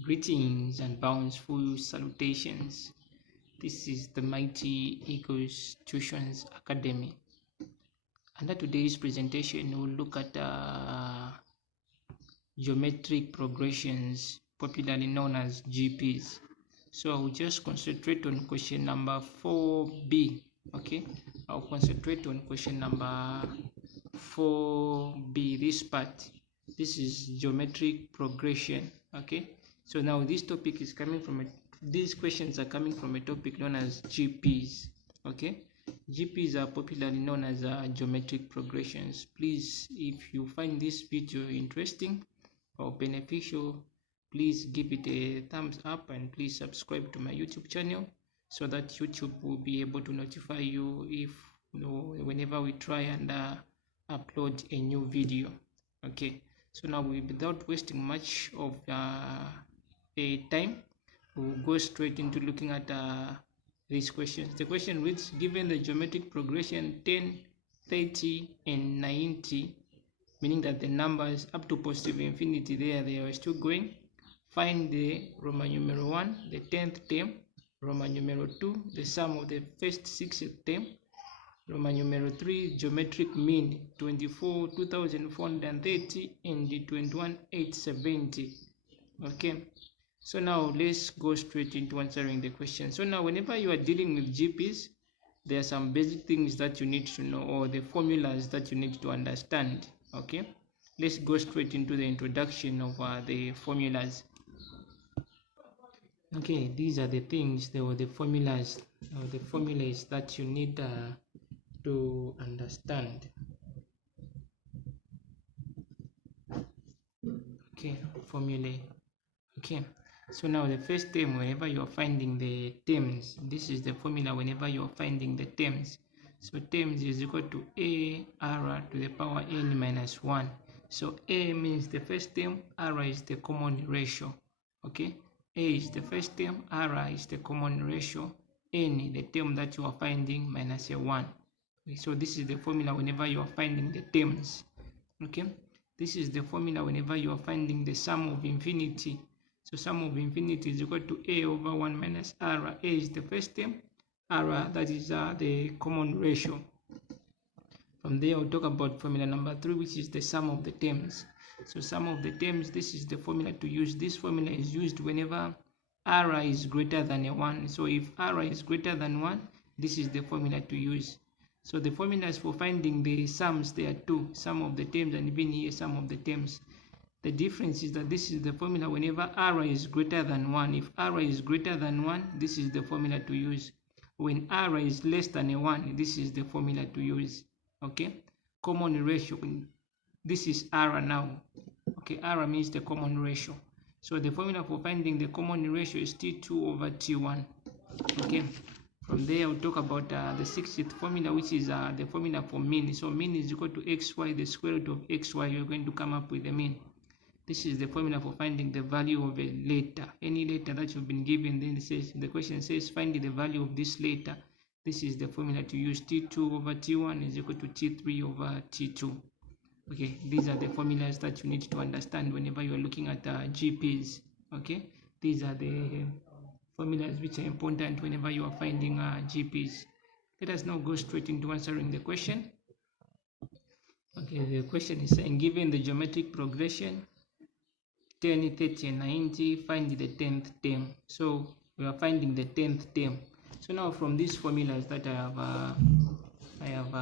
Greetings and bountiful salutations. This is the Mighty Eagles Tuitions Academy. Under today's presentation, we'll look at geometric progressions, popularly known as GPs. So I'll just concentrate on question number 4B. Okay, I'll concentrate on question number 4B, this part. This is geometric progression. Okay, so now this topic is coming from these questions are coming from a topic known as GPs. Okay, GPs are popularly known as geometric progressions. Please, if you find this video interesting or beneficial, please give it a thumbs up and please subscribe to my YouTube channel so that YouTube will be able to notify you if whenever we try and upload a new video. Okay, so now without wasting much of a time, we'll go straight into looking at these questions. The question reads, given the geometric progression 10, 30 and 90, meaning that the numbers up to positive infinity they are still going, find the Roman numeral 1, the 10th term, Roman numeral 2, the sum of the first 6th term, Roman numeral 3, geometric mean 24, 2430 and 21,870. Okay, so now let's go straight into answering the question. So now whenever you are dealing with GPs, there are some basic things that you need to know, or the formulas that you need to understand. Okay, let's go straight into the introduction of the formulas. Okay, these are the things, the formulas, or the formulas that you need to understand. Okay, formulae. Okay, so now the first term, whenever you're finding the terms, this is the formula whenever you're finding the terms. So terms is equal to a r to the power n minus 1. So a means the first term, r is the common ratio. Okay, a is the first term, r is the common ratio, n the term that you are finding minus a 1. Okay, so this is the formula whenever you are finding the terms. Okay, this is the formula whenever you are finding the sum of infinity. So sum of infinity is equal to a over 1 minus r. A is the first term, r that is the common ratio. From there we'll talk about formula number 3, which is the sum of the terms. So sum of the terms, this is the formula to use. This formula is used whenever r is greater than a 1. So if r is greater than 1, this is the formula to use. So the formulas for finding the sums, there are two, sum of the terms and even here sum of the terms. The difference is that this is the formula whenever r is greater than 1. If r is greater than 1, this is the formula to use. When r is less than a 1, this is the formula to use. Okay, common ratio, this is r now. Okay, r means the common ratio. So the formula for finding the common ratio is t2 over t1. Okay, from there we'll talk about the 60th formula, which is the formula for mean. So mean is equal to xy, the square root of xy. You're going to come up with the mean. This is the formula for finding the value of a letter. Any letter that you've been given, then it says, the question says find the value of this letter. This is the formula to use. T2 over T1 is equal to T3 over T2. Okay, these are the formulas that you need to understand whenever you are looking at GPs. Okay, these are the formulas which are important whenever you are finding GPs. Let us now go straight into answering the question. Okay, the question is saying, given the geometric progression 10, 30 and 90, find the 10th term. So we are finding the 10th term. So now from these formulas that I have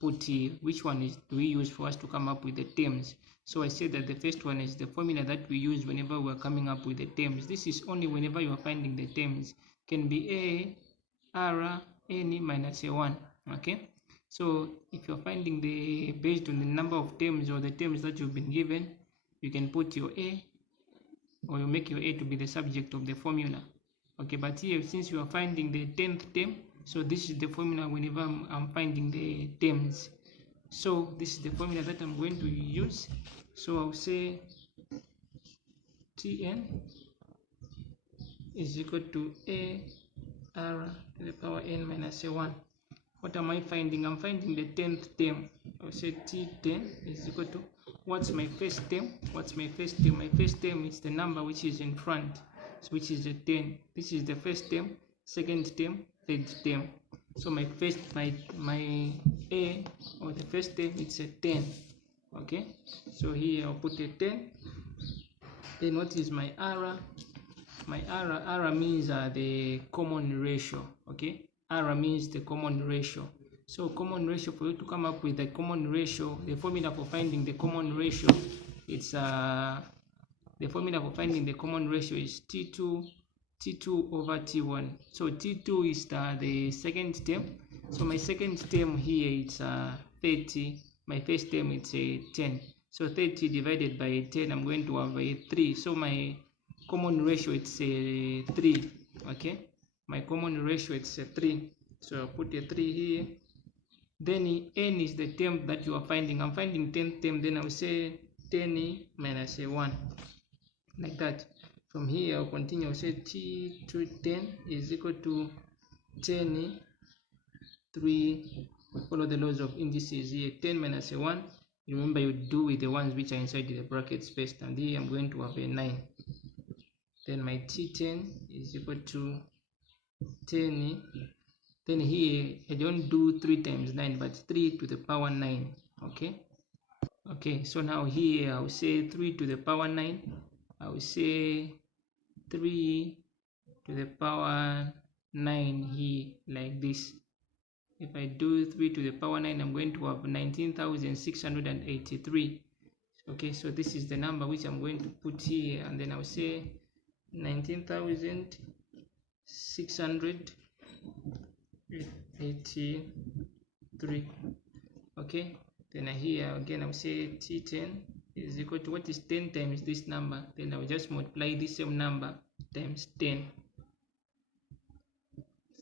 put here, which one do we use for us to come up with the terms? So I said that the first one is the formula that we use whenever we're coming up with the terms. This is only whenever you are finding the terms. Can be a, r, n minus a 1. Okay, so if you're finding the based on the number of terms or the terms that you've been given, you can put your a, or you make your a to be the subject of the formula. Okay, but here since you are finding the 10th term, so this is the formula whenever I'm finding the terms. So this is the formula that I'm going to use. So I'll say Tn is equal to a r to the power n minus a 1. What am I finding? I'm finding the 10th term. I'll say T10 is equal to what's my first term? What's my first term? My first term is the number which is in front, which is a 10. This is the first term, second term, third term. So my A, or the first term, it's a 10. Okay, so here I'll put a 10. Then what is my R? My R means the common ratio. Okay, R means the common ratio. So common ratio, for you to come up with the common ratio, the formula for finding the common ratio, it's the formula for finding the common ratio is T2 over T1. So T2 is the second term. So my second term here it's 30. My first term it's a 10. So 30 divided by 10, I'm going to have a 3. So my common ratio it's a 3. Okay, my common ratio it's a 3. So I'll put a 3 here. Then n is the term that you are finding. I'm finding 10th term, then I'll say 10 minus a 1, like that. From here I'll continue. I'll say t to 10 is equal to 10 3. Follow the laws of indices here. 10 minus a 1, remember you do with the ones which are inside the brackets first, and here I'm going to have a 9. Then my t10 is equal to 10. Then here I don't do 3 times 9, but 3 to the power 9. Okay, so now here I'll say 3 to the power 9. I'll say 3 to the power 9 here, like this. If I do 3 to the power 9, I'm going to have 19,683. Okay, so this is the number which I'm going to put here, and then I'll say 19,683. Okay, then here again I'll say T10 is equal to, what is 10 times this number? Then I'll just multiply this same number times 10.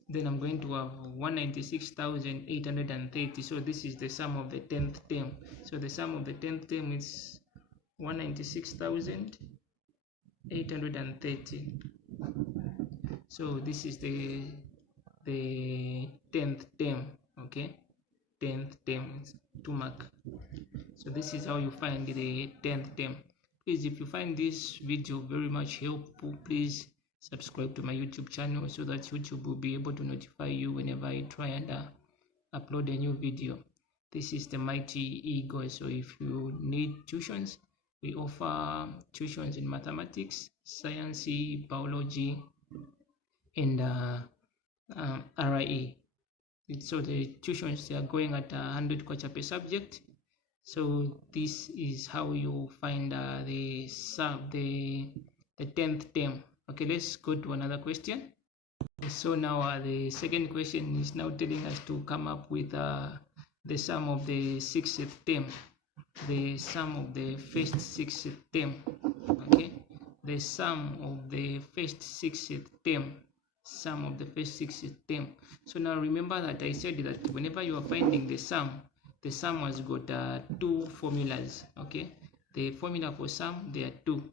Then I'm going to have 196,830. So this is the sum of the 10th term. So the sum of the 10th term is 196,830. So this is the 10th term. Okay, 10th term to mark. So this is how you find the 10th term. Please, if you find this video very much helpful, please subscribe to my YouTube channel so that YouTube will be able to notify you whenever I try and upload a new video. This is the Mighty Eagle. So if you need tuitions, we offer tuitions in mathematics, science, biology, and RIA. So the tuitions, they are going at 100 kwacha per subject. So this is how you find the 10th term. Okay, let's go to another question. So now the second question is now telling us to come up with the sum of the 6th term, the sum of the first 6th term. Okay, the sum of the first 6th term, sum of the first 6th term. So now remember that I said that whenever you are finding the sum has got two formulas. Okay, the formula for sum, there are two.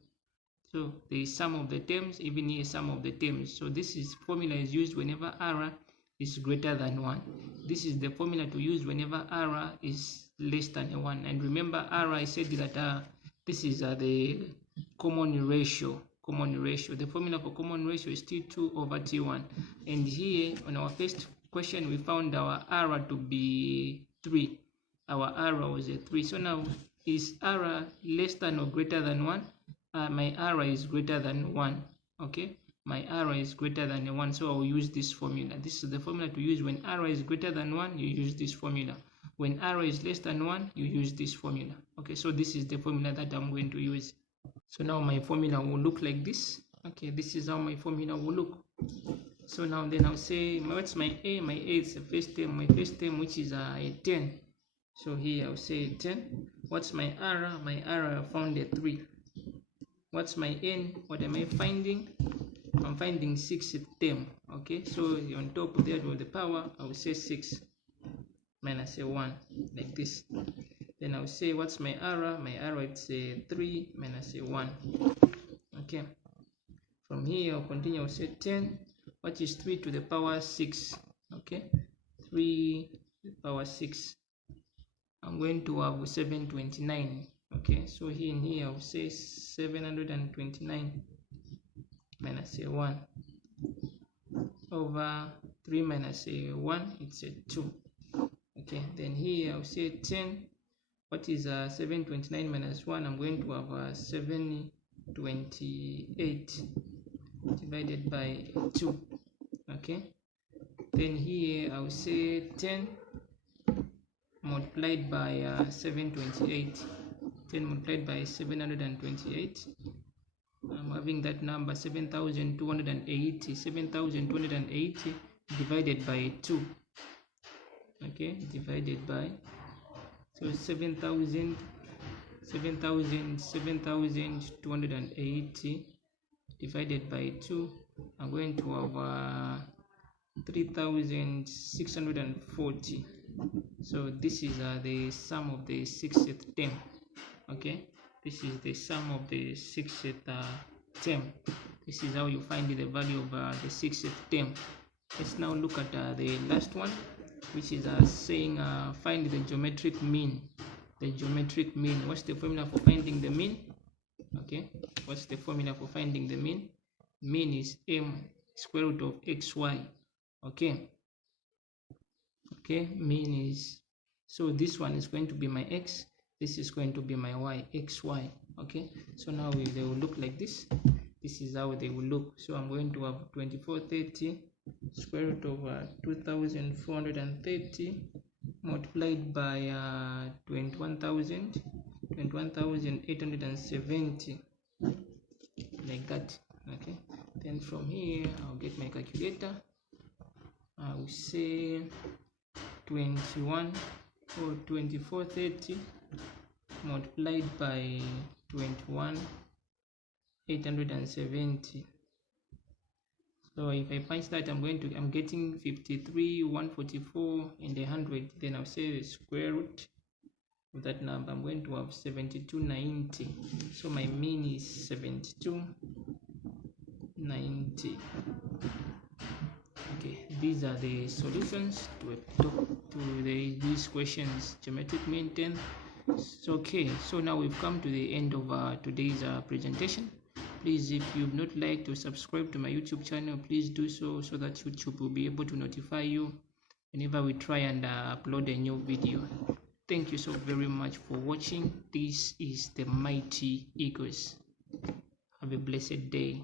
So the sum of the terms, even here sum of the terms. So this formula is used whenever r is greater than 1. This is the formula to use whenever r is less than 1. And remember, r, I said that this is the common ratio. The formula for common ratio is T2 over T1. And here on our first question, we found our r to be 3. Our r was a 3. So now, is r less than or greater than 1? My r is greater than 1. Okay, my r is greater than 1, so I'll use this formula. This is the formula to use when r is greater than 1. You use this formula. When r is less than 1, you use this formula. Okay, so this is the formula that I'm going to use. So now my formula will look like this. Okay, this is how my formula will look. So now then I'll say, what's my a? My a is the first term. My first term, which is a 10. So here I'll say 10. What's my r? My r, I found a 3. What's my n? What am I finding? I'm finding 6th term. Okay, so on top of that with the power, I will say 6 minus a 1, like this. Then I'll say, what's my r? My r, it's a 3 minus a 1. Okay, from here I'll continue. I'll say 10. What is 3 to the power 6? Okay, 3 to the power 6. I'm going to have 729. Okay, so here in here I'll say 729 minus a 1 over 3 minus a 1, it's a 2. Okay, then here I'll say 10. What is 729 minus 1? I'm going to have 728 divided by 2. Okay, then here I'll say 10 multiplied by 728. 10 multiplied by 728. I'm having that number 7,280. 7,280 divided by 2. Okay, divided by, so 7,280 divided by 2. I'm going to have 3,640. So this is the sum of the sixth term. Okay, this is the sum of the sixth term. This is how you find the value of the sixth term. Let's now look at the last one, which is saying find the geometric mean. The geometric mean. What's the formula for finding the mean? Okay, what's the formula for finding the mean? Mean is m square root of xy. Okay, mean is, so this one is going to be my x, this is going to be my y, xy. Okay, so now they will look like this. This is how they will look. So I'm going to have 2430 square root of 2430 multiplied by 21,870, like that. Okay, then from here I'll get my calculator. I will say 21 or 2430 multiplied by 21,870. So if I punch that, I'm getting 53,144 and 100. Then I'll say the square root of that number. I'm going to have 7290. So my mean is 7290. Okay, these are the solutions to these questions. Geometric mean 10. Okay, so now we've come to the end of today's presentation. Please, if you've not liked to subscribe to my YouTube channel, please do so that YouTube will be able to notify you whenever we try and upload a new video. Thank you so very much for watching. This is the Mighty Eagles. Have a blessed day.